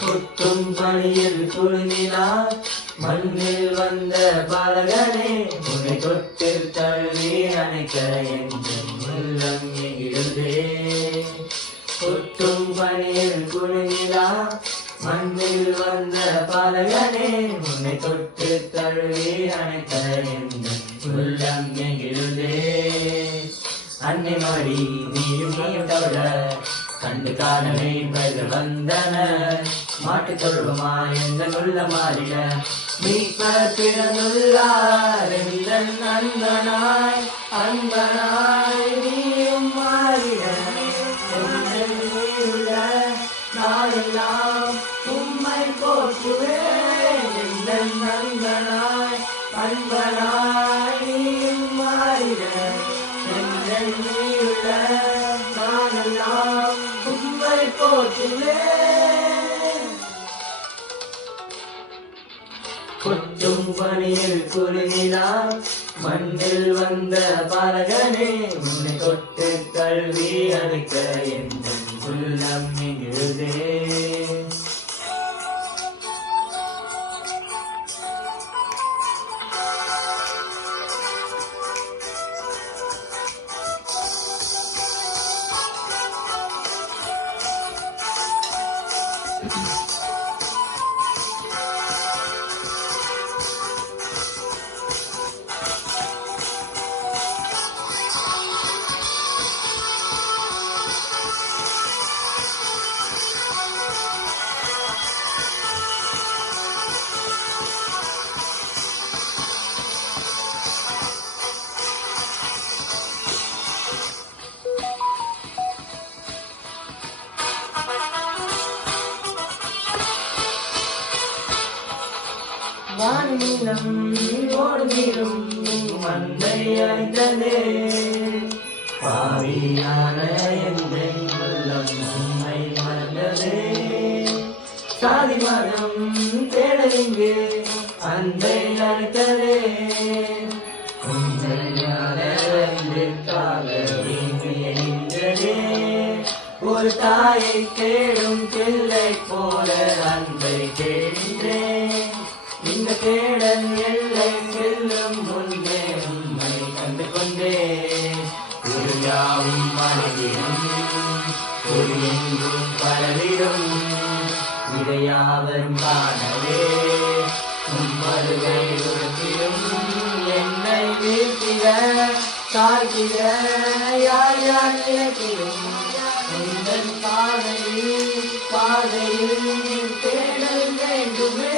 கொட்டும் பணியில் குழுமினார் மண்ணில் வந்த பாலகனே உன்னை தொட்டு தழுவி அணைக்க எங்கள் உள்ளம் நெகிழுதே. கொட்டும் பணியில் குழுமினார் மண்ணில் வந்த பாலகனே உன்னை தொட்டு தழுவி அணைக்க எங்கள் உள்ளம் நெகிழுதே. அன்னை மாடி நீயும் நீயும் தவிர கண்டு காணவே பெயர் வந்தனர். மாட்டு தொழுவமா எங்கள் உள்ள மாறிட மீட்பர் பிறந்துள்ளார். எங்கள் அன்பனாய் அன்பனாய் நீயும் மாறிட நாளெல்லாம் உம்மை போற்றுவேன். எங்கள் அன்பனாய் அன்பனாய் நீயும் மாறிட எங்கள் நீருள்ள நாளெல்லாம் உம்மை போற்றுவேன். கொட்டும் பணியில் குறுநிலார் மண்ணில் வந்த பாலகனே உன்னை தொட்டு கல்வி அழைக்க எங்கள் உள்ளம் நெகிழுதே. வானிலம் ஓடுகிறும் மண்ணை அறிந்ததே. பாவியான எந்தை உள்ளம் உம்மை மறந்ததே. சாதி மரம் தேடலிங்கு அன்பை அழைத்ததே. ஒரு தாயை தேடும் பிள்ளை போல அன்பை தேடின்றேன். இந்த தேடல் எல்லை செல்லும் முன்பே உண்மை கண்டு கொண்டே. ஒரு யாவும் மனதிலும் ஒரு எங்கும் பரவிடும் இதையாவரும் காணவே உம்மருகை உறுத்திடும். என்னை வீழ்த்திட தாழ்த்திட யார் யார் நினைத்திடும். உங்கள் பாதையில் தேடல் வேண்டுமே.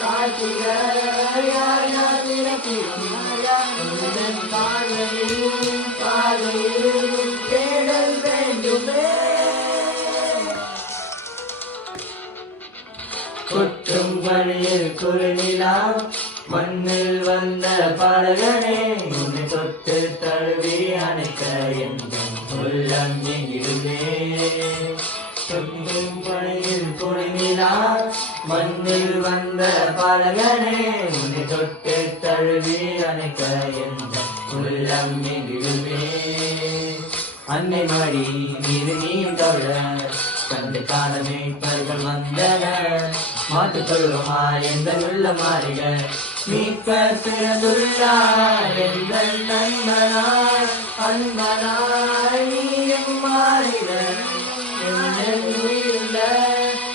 தாழ்த்திட யார் யார் நினைத்திடும். உங்கள் பாதையில் தேடல் வேண்டுமே. கொட்டும் பணியில் குறுநிலா மண்ணில் வந்த பாலகனே உன்னை தொட்டு தழுவி அணைக்க எங்கள் உள்ளம் நெகிழுதே. கொட்டும் பணியில் குறுநிலா மண்ணில் வந்த பாலகனே உன்னை தொட்டு தழுவி அணைக்க எங்கள் உள்ளம் நெகிழுதே. அன்னை மாடி மீது நீயும் தவிர கண்டு காண மீட்பர்கள் வந்தனர். மாட்டு தொழுவமா எங்கள் உள்ள மாறிட மீட்பர் பிறந்துள்ளார். எங்கள் நண்பனாய் அன்பனாய் நீயும் மாறிட எங்கள் உயிருள்ள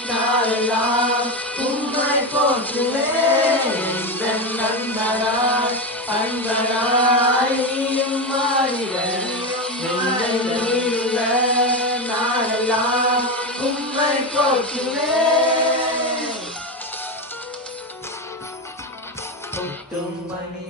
நாளெல்லாம் உம்மை போற்றுவேன். எங்கள் நண்பனாய் அன்பனாய் நீயும் மாறிட எங்கள் உயிருள்ள நாளெல்லாம் உம்மை போற்றுவேன். கொட்டும் பணியில்